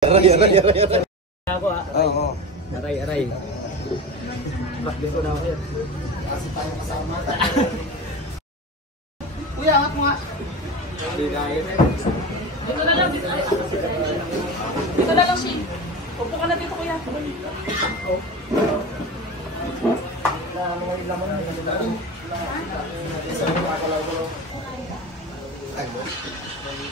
Aray. Ako ah. Oo. Aray. Bakit ko na ako yan? Kasi tayo kasama. Kuya, angat mo nga. Hindi kaya na. Dito na lang, dito. Dito na lang siya. Upo ka na dito, kuya.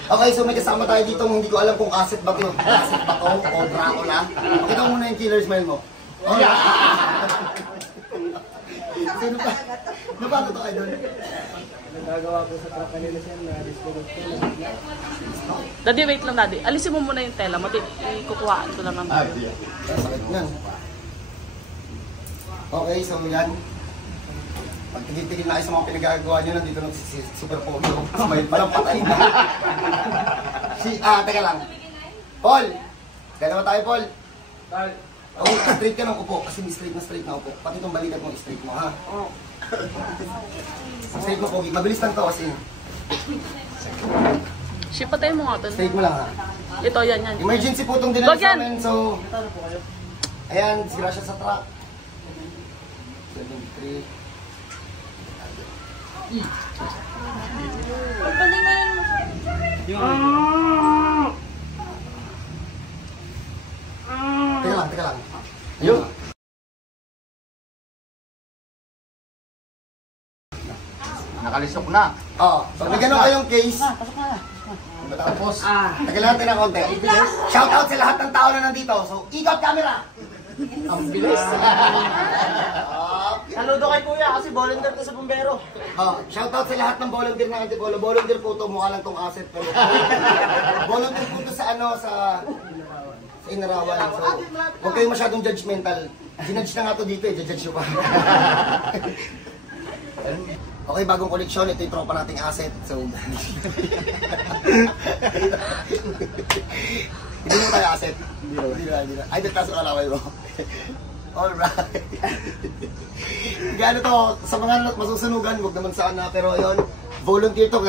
Okay, so may kasama tayo dito. Hindi ko alam kung asset ba ito. Asset ba ito o Dracula. Pakita mo muna yung killer smile mo. Oh, yeah. Sino pa? Nabago to kayo doon? Nagagawa ko sa truck kanila siya na disconnect ko. Daddy, wait lang, daddy. Alisin mo muna yung tela. Kukuhaan ko lang ng... Ay, sakit yan. Okay, so yan. Pag tigil-tigil na kayo sa mga pinagagawa nyo, nandito lang si Super Pogi. Smile, parang patay na. Teka lang. Paul! Dalawa tayo, Paul. Tal. Okay, straight ka ng upo. Kasi may straight na upo. Pati itong balikat mo, straight mo, ha? Oh. Straight mo, Pogi. Mabilis lang to kasi. Shit, patay mo nga ito. Straight mo lang, ha? Ito, yan. Emergency po itong dinala Wag sa yan! amin, so... Ayan, sira siya sa truck. 73. Pagpalingan. Teka lang. Ayun. Nakalisok na. Oo. Pag may ganun kayong case, tapos, tagal natin ng konti. Shoutout sa lahat ng tao na nandito. So, ikot camera! Ang bilis. Saludo kay kuya kasi volunteer to sa bumbero. Shoutout sa lahat ng volunteer na Antipolo. Volunteer po to, mukha lang tong asset. Pero volunteer po to sa sa Inarawan. So, huwag kayo masyadong judgmental. Ginudge na nga to dito eh, judge nyo pa. Okay, bagong koleksyon. Ito yung tropa nating asset. So, hindi mo tayo asset. Hindi na. Ay, dito sa kalaway mo. Alright. Gano to, sa mga masusunugan, huwag naman saan na. Pero yun, volunteer to.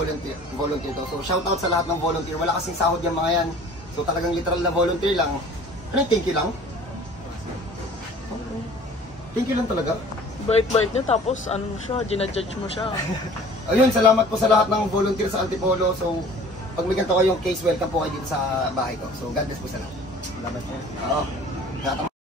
Volunteer to. So, shoutout sa lahat ng volunteer. Wala kasing sahod yung mga yan. So, talagang literal na volunteer lang. Ano yung thank you lang? Thank you lang talaga. Bait-bait niya, tapos ano mo siya, ginajudge mo siya. Ayun, salamat po sa lahat ng volunteer sa Antipolo. So, pag may ganito kayong case, welcome po kayo dito sa bahay ko. So, God bless po sa lahat. Salamat po. Oo.